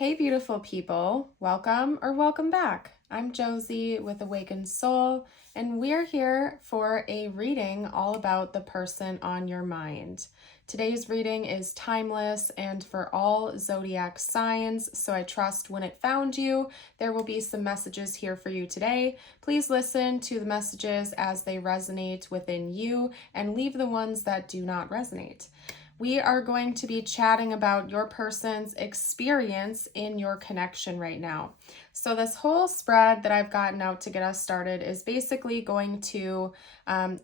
Hey, beautiful people. Welcome or welcome back. I'm Josie with Awakened Soul, and we're here for a reading all about the person on your mind. Today's reading is timeless and for all zodiac signs, so I trust when it found you, there will be some messages here for you today. Please listen to the messages as they resonate within you and leave the ones that do not resonate. We are going to be chatting about your person's experience in your connection right now. So this whole spread that I've gotten out to get us started is basically going to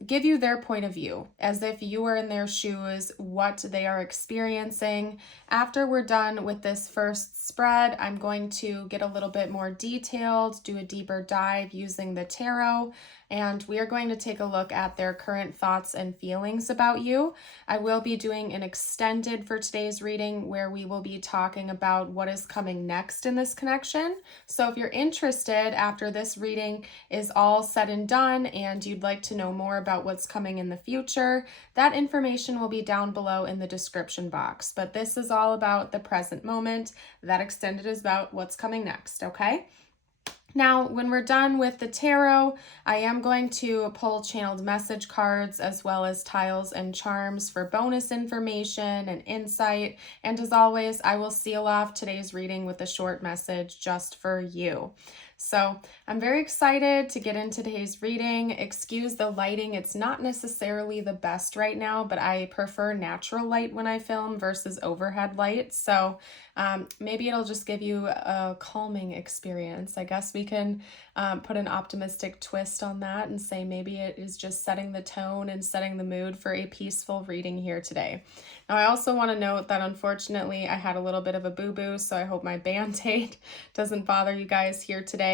give you their point of view, as if you were in their shoes, what they are experiencing. After we're done with this first spread, I'm going to get a little bit more detailed, do a deeper dive using the tarot, and we are going to take a look at their current thoughts and feelings about you. I will be doing an extended for today's reading where we will be talking about what is coming next in this connection. So if you're interested after this reading is all said and done and you'd like to know more about what's coming in the future, that information will be down below in the description box. But this is all about the present moment. That extended is about what's coming next, okay? Now, when we're done with the tarot, I am going to pull channeled message cards as well as tiles and charms for bonus information and insight. And as always, I will seal off today's reading with a short message just for you. So I'm very excited to get into today's reading. Excuse the lighting. It's not necessarily the best right now, but I prefer natural light when I film versus overhead light. So maybe it'll just give you a calming experience. I guess we can put an optimistic twist on that and say maybe it is just setting the tone and setting the mood for a peaceful reading here today. Now, I also want to note that unfortunately I had a little bit of a boo-boo, so I hope my Band-Aid doesn't bother you guys here today.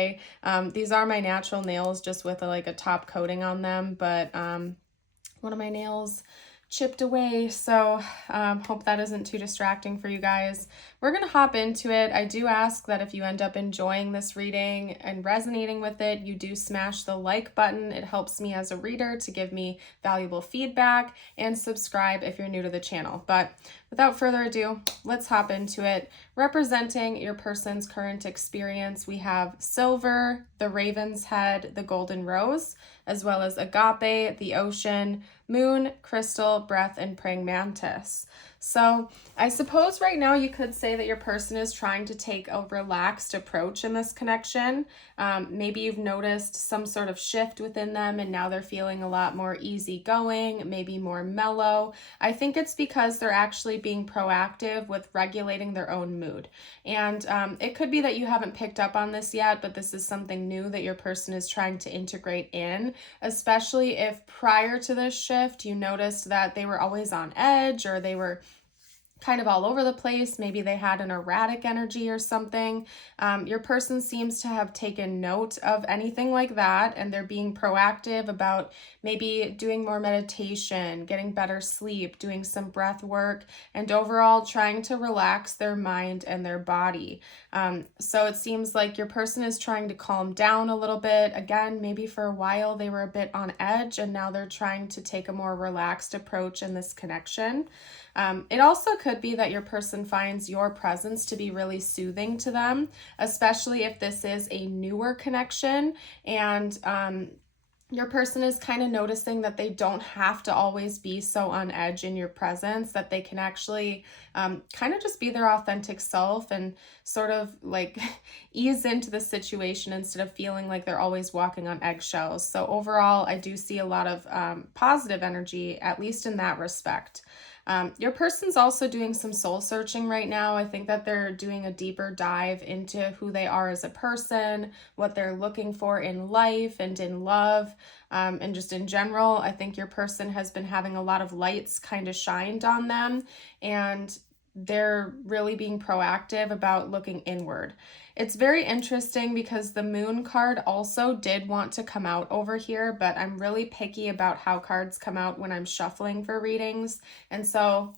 These are my natural nails just with a top coating on them, but one of my nails chipped away, so hope that isn't too distracting for you guys. We're going to hop into it. I do ask that if you end up enjoying this reading and resonating with it, you do smash the like button. It helps me as a reader to give me valuable feedback, and subscribe if you're new to the channel. But without further ado, let's hop into it. Representing your person's current experience, we have Silver, the Raven's Head, the Golden Rose, as well as Agape, the Ocean, Moon, Crystal, Breath, and Praying Mantis. So I suppose right now you could say that your person is trying to take a relaxed approach in this connection. Maybe you've noticed some sort of shift within them and now they're feeling a lot more easygoing, maybe more mellow. I think it's because they're actually being proactive with regulating their own mood. And it could be that you haven't picked up on this yet, but this is something new that your person is trying to integrate in, especially if prior to this shift you noticed that they were always on edge or they were kind of all over the place. Maybe they had an erratic energy or something. Your person seems to have taken note of anything like that, and they're being proactive about maybe doing more meditation, getting better sleep, doing some breath work, and overall trying to relax their mind and their body. So it seems like your person is trying to calm down a little bit. Again, maybe for a while they were a bit on edge, and now they're trying to take a more relaxed approach in this connection. It also could be that your person finds your presence to be really soothing to them, especially if this is a newer connection and your person is kind of noticing that they don't have to always be so on edge in your presence, that they can actually kind of just be their authentic self and sort of ease into the situation instead of feeling like they're always walking on eggshells. So overall, I do see a lot of positive energy, at least in that respect. Your person's also doing some soul searching right now. I think that they're doing a deeper dive into who they are as a person, what they're looking for in life and in love, and just in general. I think your person has been having a lot of lights kind of shined on them, and they're really being proactive about looking inward. It's very interesting because the Moon card also did want to come out over here, but I'm really picky about how cards come out when I'm shuffling for readings. And so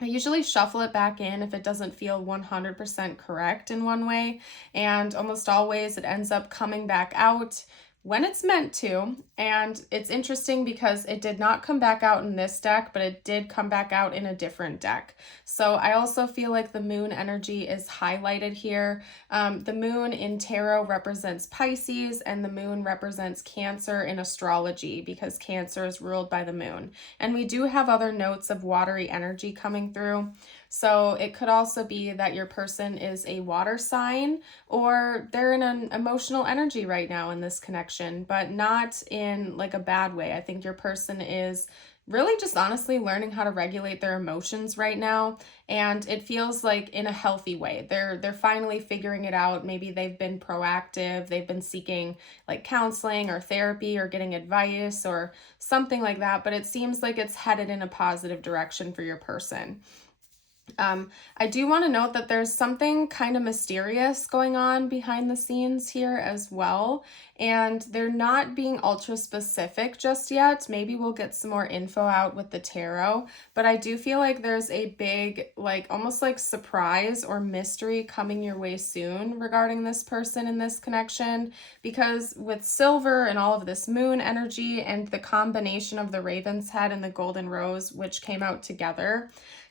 I usually shuffle it back in if it doesn't feel 100% correct in one way. And almost always it ends up coming back out when it's meant to. And it's interesting because it did not come back out in this deck, but it did come back out in a different deck. So I also feel like the moon energy is highlighted here. The moon in tarot represents Pisces, and the moon represents Cancer in astrology because Cancer is ruled by the moon. And we do have other notes of watery energy coming through. So it could also be that your person is a water sign, or they're in an emotional energy right now in this connection, but not in like a bad way. I think your person is really just honestly learning how to regulate their emotions right now, and it feels like in a healthy way. They're finally figuring it out. Maybe they've been proactive, they've been seeking like counseling or therapy or getting advice or something like that, but it seems like it's headed in a positive direction for your person. I do want to note that there's something kind of mysterious going on behind the scenes here as well, and they're not being ultra specific just yet. Maybe we'll get some more info out with the tarot, but I do feel like there's a big, like almost like surprise or mystery coming your way soon regarding this person in this connection, because with silver and all of this moon energy and the combination of the Raven's Head and the Golden Rose, which came out together,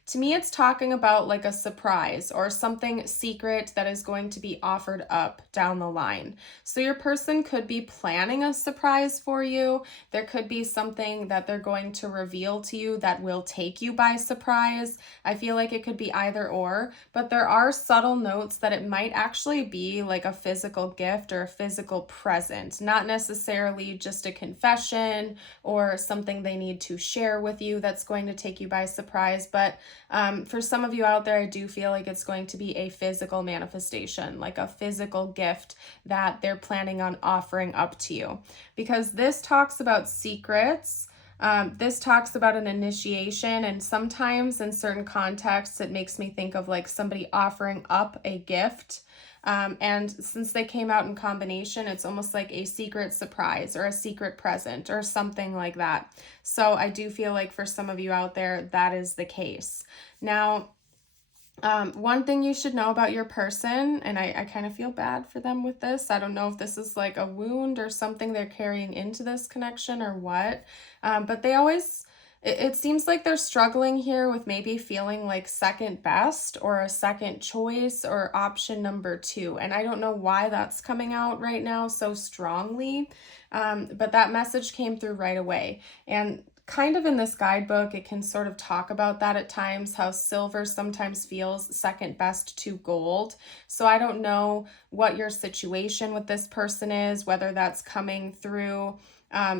to me, it's talking about like a surprise or something secret that is going to be offered up down the line. So your person could be planning a surprise for you. There could be something that they're going to reveal to you that will take you by surprise. I feel like it could be either or, but there are subtle notes that it might actually be like a physical gift or a physical present, not necessarily just a confession or something they need to share with you that's going to take you by surprise, but for some of you out there, I do feel like it's going to be a physical manifestation, like a physical gift that they're planning on offering up to you. Because this talks about secrets, this talks about an initiation, and sometimes in certain contexts, it makes me think of like somebody offering up a gift. And since they came out in combination, it's almost like a secret surprise or a secret present or something like that. So I do feel like for some of you out there, that is the case. Now, one thing you should know about your person, and I kind of feel bad for them with this. I don't know if this is like a wound or something they're carrying into this connection or what, but they always... It seems like they're struggling here with maybe feeling like second best or a second choice or option number two. And I don't know why that's coming out right now so strongly, but that message came through right away. And kind of in this guidebook, it can sort of talk about that at times, how silver sometimes feels second best to gold. So I don't know what your situation with this person is, whether that's coming through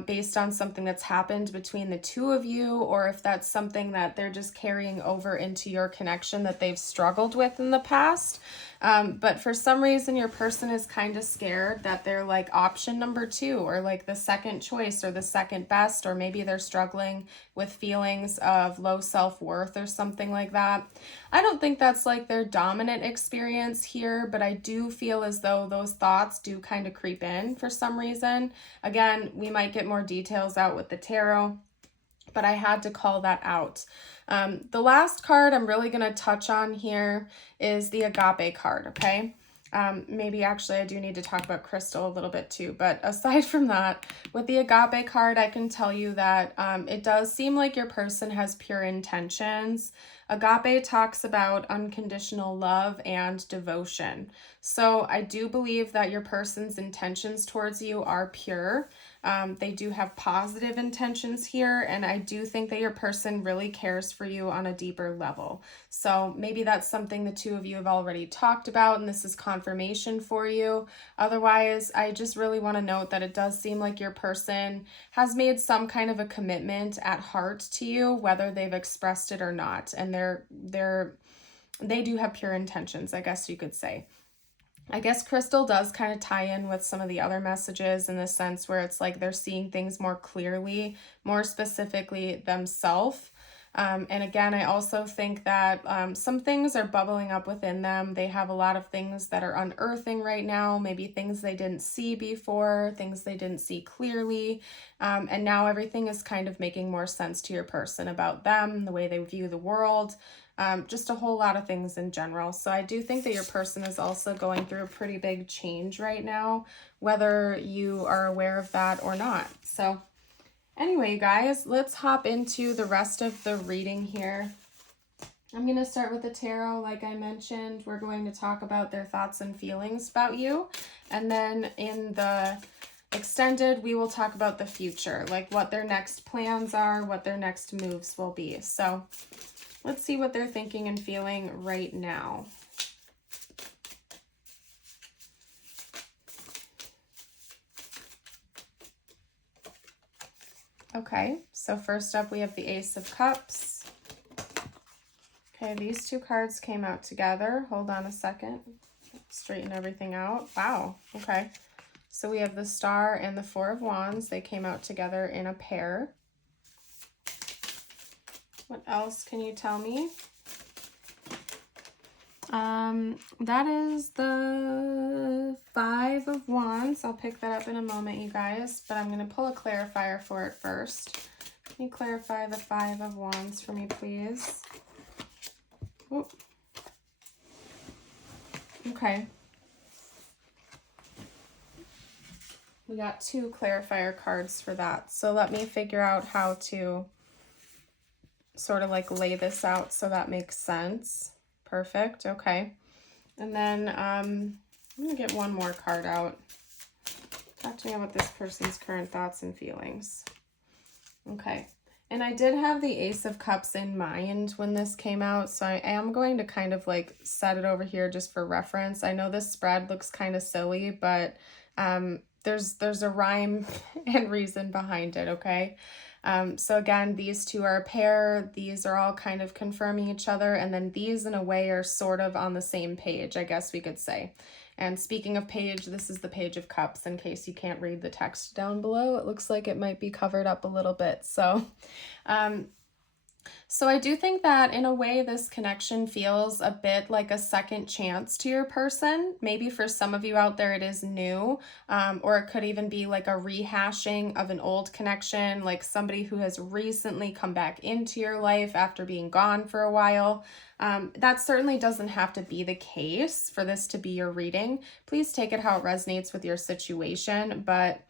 based on something that's happened between the two of you, or if that's something that they're just carrying over into your connection that they've struggled with in the past. But for some reason, your person is kind of scared that they're like option number two, or like the second choice or the second best, or maybe they're struggling with feelings of low self-worth or something like that. I don't think that's like their dominant experience here, but I do feel as though those thoughts do kind of creep in for some reason. Again, we might get more details out with the tarot, but I had to call that out. The last card I'm really going to touch on here is the Agape card, okay? Maybe actually I do need to talk about crystal a little bit too, but aside from that, with the Agape card, I can tell you that it does seem like your person has pure intentions. Agape talks about unconditional love and devotion. So I do believe that your person's intentions towards you are pure. They do have positive intentions here, and I do think that your person really cares for you on a deeper level. So maybe that's something the two of you have already talked about, and this is confirmation for you. Otherwise, I just really want to note that it does seem like your person has made some kind of a commitment at heart to you, whether they've expressed it or not, and they do have pure intentions, I guess you could say. I guess crystal does kind of tie in with some of the other messages in the sense where it's like they're seeing things more clearly, more specifically themselves. And again, I also think that some things are bubbling up within them. They have a lot of things that are unearthing right now, maybe things they didn't see before, things they didn't see clearly. And now everything is kind of making more sense to your person about them, the way they view the world. just a whole lot of things in general. So I do think that your person is also going through a pretty big change right now, whether you are aware of that or not. So anyway, you guys, let's hop into the rest of the reading here. I'm going to start with the tarot. Like I mentioned, we're going to talk about their thoughts and feelings about you. And then in the extended, we will talk about the future, like what their next plans are, what their next moves will be. So let's see what they're thinking and feeling right now. Okay, so first up we have the Ace of Cups. Okay, these two cards came out together. Hold on a second. Straighten everything out. Wow, okay. So we have the Star and the Four of Wands. They came out together in a pair. What else can you tell me? That is the Five of Wands. I'll pick that up in a moment, you guys, but I'm going to pull a clarifier for it first. Can you clarify the Five of Wands for me, please? Oop. Okay. We got two clarifier cards for that. So let me figure out how to sort of like lay this out so that makes sense. Perfect. Okay. And then I'm going to get one more card out. Talk to me about this person's current thoughts and feelings. Okay. And I did have the Ace of Cups in mind when this came out, so I am going to kind of like set it over here just for reference. I know this spread looks kind of silly, but there's a rhyme and reason behind it, okay? So again, these two are a pair. These are all kind of confirming each other, and then these in a way are sort of on the same page, I guess we could say. And speaking of page, this is the Page of Cups in case you can't read the text down below. It looks like it might be covered up a little bit. So I do think that in a way this connection feels a bit like a second chance to your person. Maybe for some of you out there it is new, or it could even be like a rehashing of an old connection, like somebody who has recently come back into your life after being gone for a while. That certainly doesn't have to be the case for this to be your reading. Please take it how it resonates with your situation, but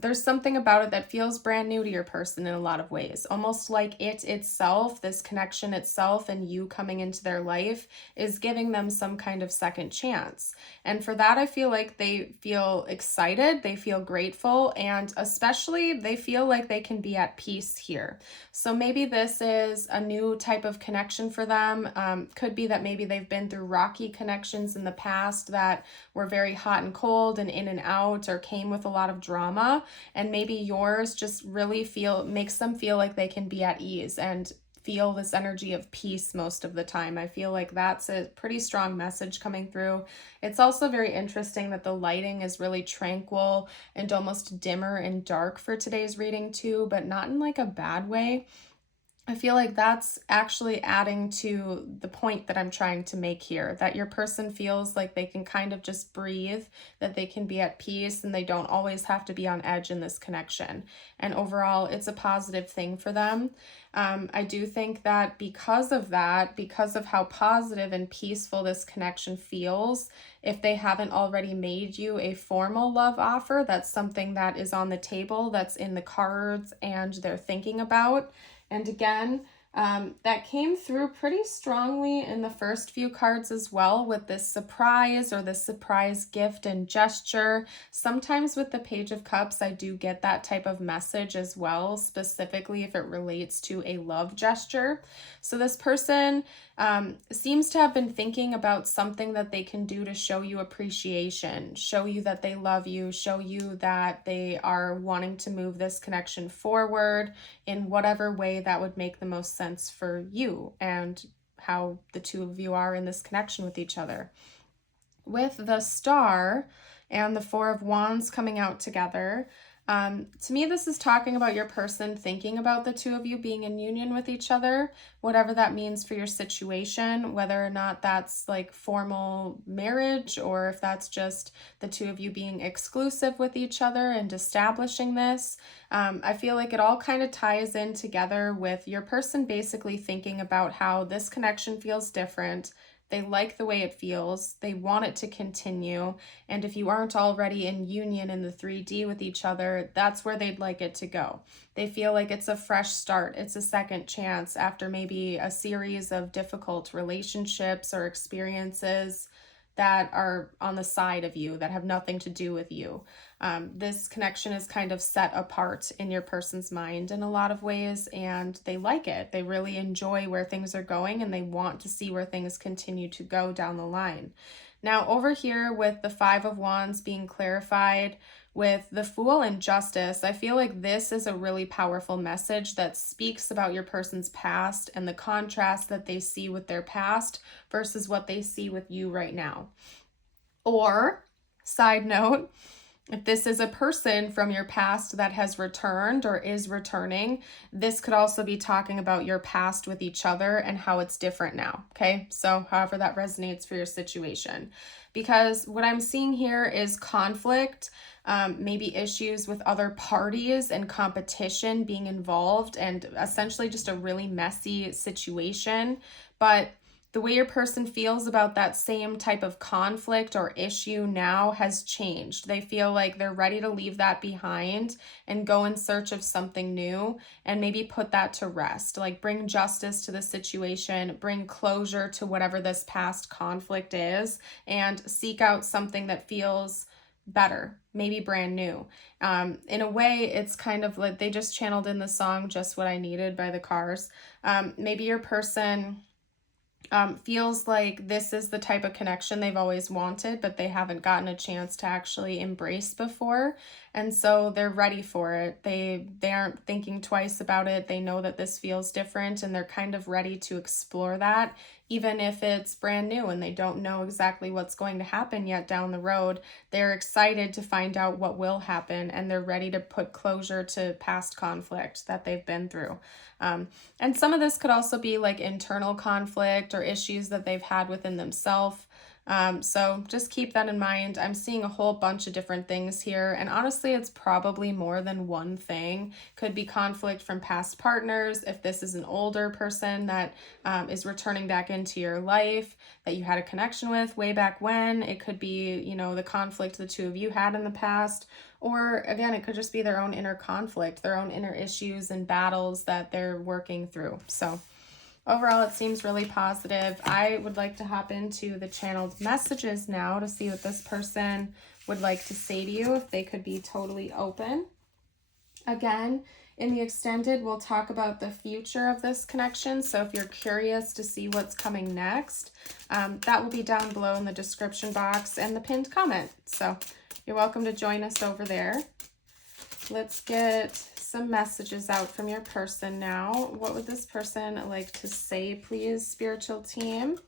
there's something about it that feels brand new to your person in a lot of ways, almost like it itself, this connection itself and you coming into their life is giving them some kind of second chance. And for that, I feel like they feel excited, they feel grateful, and especially they feel like they can be at peace here. So maybe this is a new type of connection for them. Could be that maybe they've been through rocky connections in the past that were very hot and cold and in and out, or came with a lot of drama, and maybe yours just really makes them feel like they can be at ease and feel this energy of peace most of the time. I feel like that's a pretty strong message coming through. It's also very interesting that the lighting is really tranquil and almost dimmer and dark for today's reading too, but not in like a bad way. I feel like that's actually adding to the point that I'm trying to make here, that your person feels like they can kind of just breathe, that they can be at peace, and they don't always have to be on edge in this connection. And overall, it's a positive thing for them. I do think that because of how positive and peaceful this connection feels, if they haven't already made you a formal love offer, that's something that is on the table, that's in the cards, and they're thinking about. And again, that came through pretty strongly in the first few cards as well, with this surprise or this surprise gift and gesture. Sometimes with the Page of Cups, I do get that type of message as well, specifically if it relates to a love gesture. So this person seems to have been thinking about something that they can do to show you appreciation, show you that they love you, show you that they are wanting to move this connection forward in whatever way that would make the most sense for you and how the two of you are in this connection with each other. With the Star and the Four of Wands coming out together, To me, this is talking about your person thinking about the two of you being in union with each other, whatever that means for your situation, whether or not that's like formal marriage or if that's just the two of you being exclusive with each other and establishing this. I feel like it all kind of ties in together with your person basically thinking about how this connection feels different. They like the way it feels. They want it to continue. And if you aren't already in union in the 3D with each other, that's where they'd like it to go. They feel like it's a fresh start. It's a second chance after maybe a series of difficult relationships or experiences that are on the side of you that have nothing to do with you. This connection is kind of set apart in your person's mind in a lot of ways, and they like it. They really enjoy where things are going, and they want to see where things continue to go down the line. Now, over here with the Five of Wands being clarified with the Fool and Justice, I feel like this is a really powerful message that speaks about your person's past and the contrast that they see with their past versus what they see with you right now. Or, side note, if this is a person from your past that has returned or is returning, this could also be talking about your past with each other and how it's different now, okay? So however that resonates for your situation. Because what I'm seeing here is conflict, maybe issues with other parties and competition being involved, and essentially just a really messy situation. But the way your person feels about that same type of conflict or issue now has changed. They feel like they're ready to leave that behind and go in search of something new and maybe put that to rest. Like bring justice to the situation, bring closure to whatever this past conflict is, and seek out something that feels better, maybe brand new. In a way, it's kind of like they just channeled in the song Just What I Needed by the Cars. Maybe your person feels like this is the type of connection they've always wanted, but they haven't gotten a chance to actually embrace before. And so they're ready for it. They aren't thinking twice about it. They know that this feels different and they're kind of ready to explore that, even if it's brand new and they don't know exactly what's going to happen yet down the road. They're excited to find out what will happen, and they're ready to put closure to past conflict that they've been through. And some of this could also be like internal conflict or issues that they've had within themselves. So just keep that in mind. I'm seeing a whole bunch of different things here, and honestly, it's probably more than one thing. Could be conflict from past partners. If this is an older person that is returning back into your life that you had a connection with way back when, it could be, you know, the conflict the two of you had in the past. Or again, it could just be their own inner conflict, their own inner issues and battles that they're working through. So overall, it seems really positive. I would like to hop into the channeled messages now to see what this person would like to say to you, if they could be totally open. Again, in the extended, we'll talk about the future of this connection. So if you're curious to see what's coming next, that will be down below in the description box and the pinned comment. So you're welcome to join us over there. Let's get some messages out from your person now. What would this person like to say, please, spiritual team?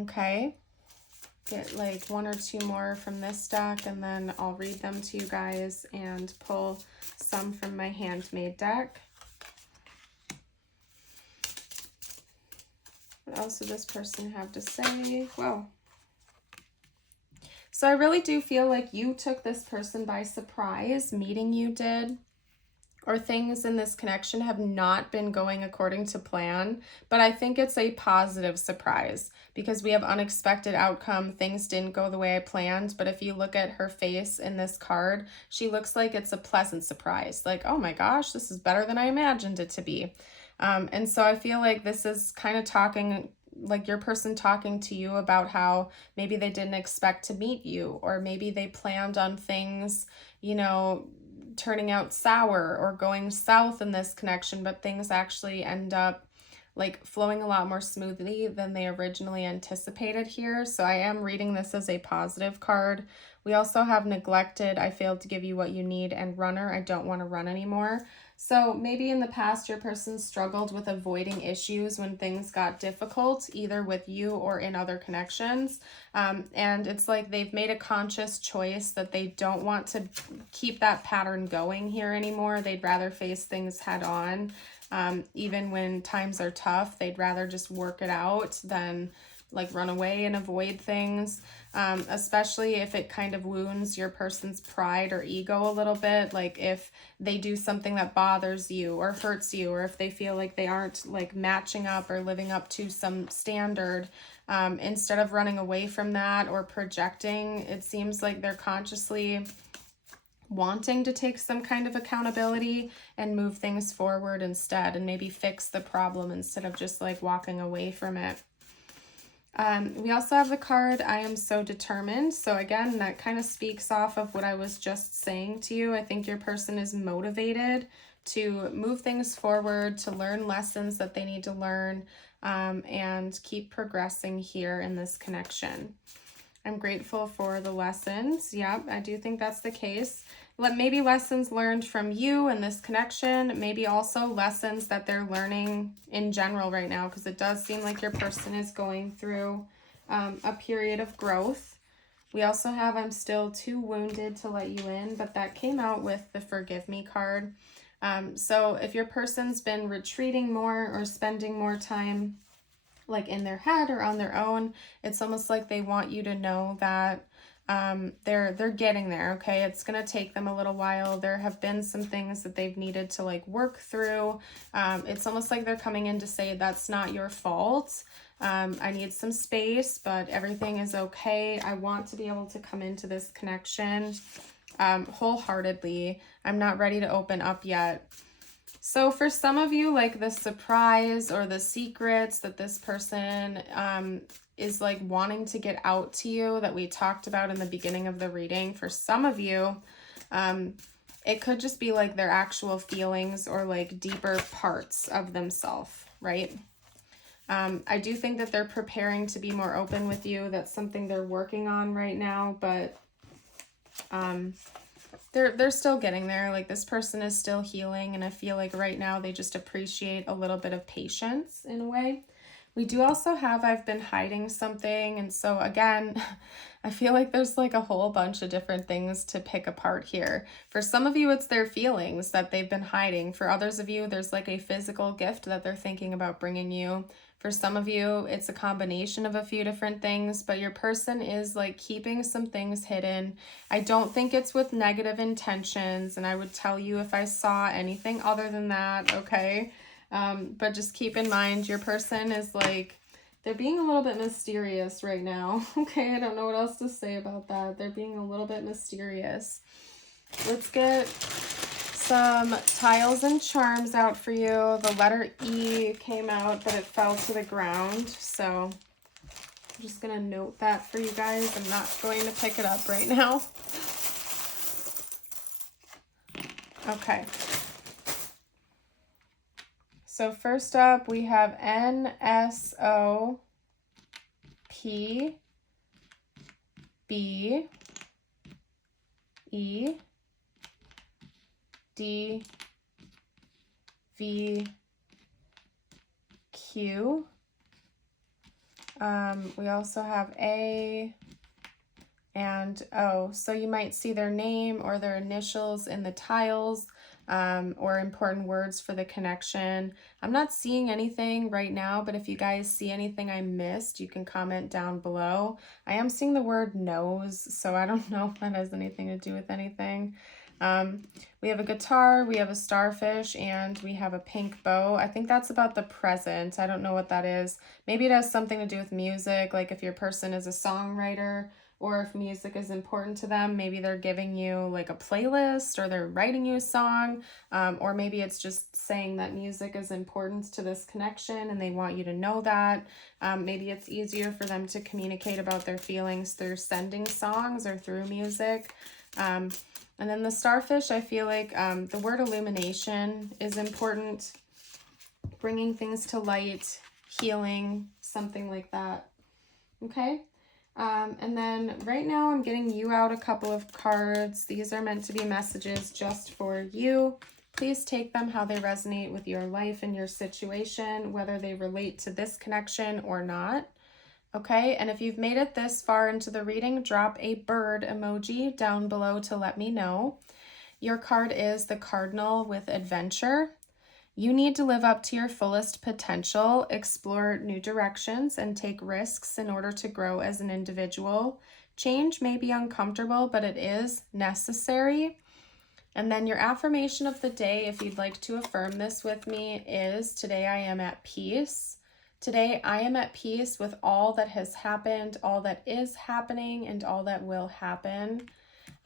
Okay. Get like one or two more from this deck, and then I'll read them to you guys and pull some from my handmade deck. What else does this person have to say? Whoa. So I really do feel like you took this person by surprise, meeting you did, or things in this connection have not been going according to plan, but I think it's a positive surprise because we have unexpected outcome. Things didn't go the way I planned, but if you look at her face in this card, she looks like it's a pleasant surprise. Like, oh my gosh, this is better than I imagined it to be. And so I feel like this is kind of talking, like your person talking to you about how maybe they didn't expect to meet you, or maybe they planned on things, you know, turning out sour or going south in this connection, but things actually end up like flowing a lot more smoothly than they originally anticipated here. So I am reading this as a positive card. We also have neglected, I failed to give you what you need, and runner, I don't want to run anymore. So maybe in the past, your person struggled with avoiding issues when things got difficult, either with you or in other connections. And it's like they've made a conscious choice that they don't want to keep that pattern going here anymore. They'd rather face things head on. Even when times are tough, they'd rather just work it out than like run away and avoid things, especially if it kind of wounds your person's pride or ego a little bit. Like if they do something that bothers you or hurts you, or if they feel like they aren't like matching up or living up to some standard, instead of running away from that or projecting, it seems like they're consciously wanting to take some kind of accountability and move things forward instead, and maybe fix the problem instead of just like walking away from it. We also have the card, I am so determined. So again, that kind of speaks off of what I was just saying to you. I think your person is motivated to move things forward, to learn lessons that they need to learn, and keep progressing here in this connection. I'm grateful for the lessons. Yep, I do think that's the case. Maybe lessons learned from you in this connection, maybe also lessons that they're learning in general right now, because it does seem like your person is going through a period of growth. We also have, I'm still too wounded to let you in, but that came out with the Forgive Me card. So if your person's been retreating more or spending more time like in their head or on their own, it's almost like they want you to know that they're getting there. Okay, it's gonna take them a little while. There have been some things that they've needed to like work through. It's almost like they're coming in to say that's not your fault. I need some space, but everything is okay. I want to be able to come into this connection wholeheartedly. I'm not ready to open up yet. So for some of you, like the surprise or the secrets that this person is like wanting to get out to you that we talked about in the beginning of the reading, for some of you, it could just be like their actual feelings or like deeper parts of themselves, right? I do think that they're preparing to be more open with you. That's something they're working on right now, but they're still getting there. Like this person is still healing, and I feel like right now they just appreciate a little bit of patience in a way. We do also have I've been hiding something, and so again, I feel like there's like a whole bunch of different things to pick apart here. For some of you, it's their feelings that they've been hiding. For others of you, there's like a physical gift that they're thinking about bringing you. For some of you, it's a combination of a few different things, but your person is like keeping some things hidden. I don't think it's with negative intentions, and I would tell you if I saw anything other than that, okay? But just keep in mind, your person is like, they're being a little bit mysterious right now, okay? I don't know what else to say about that. They're being a little bit mysterious. Let's get some tiles and charms out for you. The letter E came out, but it fell to the ground. So I'm just going to note that for you guys. I'm not going to pick it up right now. Okay. So first up, we have NSOP B E D V Q. We also have A and O. So you might see their name or their initials in the tiles, or important words for the connection. I'm not seeing anything right now, but if you guys see anything I missed, you can comment down below. I am seeing the word nose, so I don't know if that has anything to do with anything. We have a guitar, we have a starfish, and we have a pink bow. I think that's about the present. I don't know what that is. Maybe it has something to do with music, like if your person is a songwriter, or if music is important to them, maybe they're giving you like a playlist, or they're writing you a song, or maybe it's just saying that music is important to this connection and they want you to know that. Maybe it's easier for them to communicate about their feelings through sending songs or through music. And then the starfish, I feel like the word illumination is important, bringing things to light, healing, something like that. Okay? And then right now I'm getting you out a couple of cards. These are meant to be messages just for you. Please take them how they resonate with your life and your situation, whether they relate to this connection or not. Okay, and if you've made it this far into the reading, drop a bird emoji down below to let me know. Your card is the Cardinal with Adventure. You need to live up to your fullest potential, explore new directions, and take risks in order to grow as an individual. Change may be uncomfortable, but it is necessary. And then your affirmation of the day, if you'd like to affirm this with me, is today I am at peace. Today I am at peace with all that has happened, all that is happening, and all that will happen.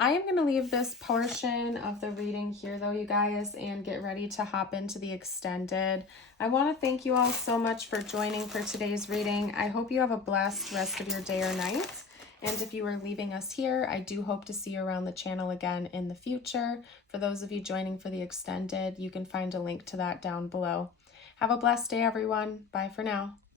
I am going to leave this portion of the reading here though, you guys, and get ready to hop into the extended. I want to thank you all so much for joining for today's reading. I hope you have a blessed rest of your day or night. And if you are leaving us here, I do hope to see you around the channel again in the future. For those of you joining for the extended, you can find a link to that down below. Have a blessed day, everyone. Bye for now.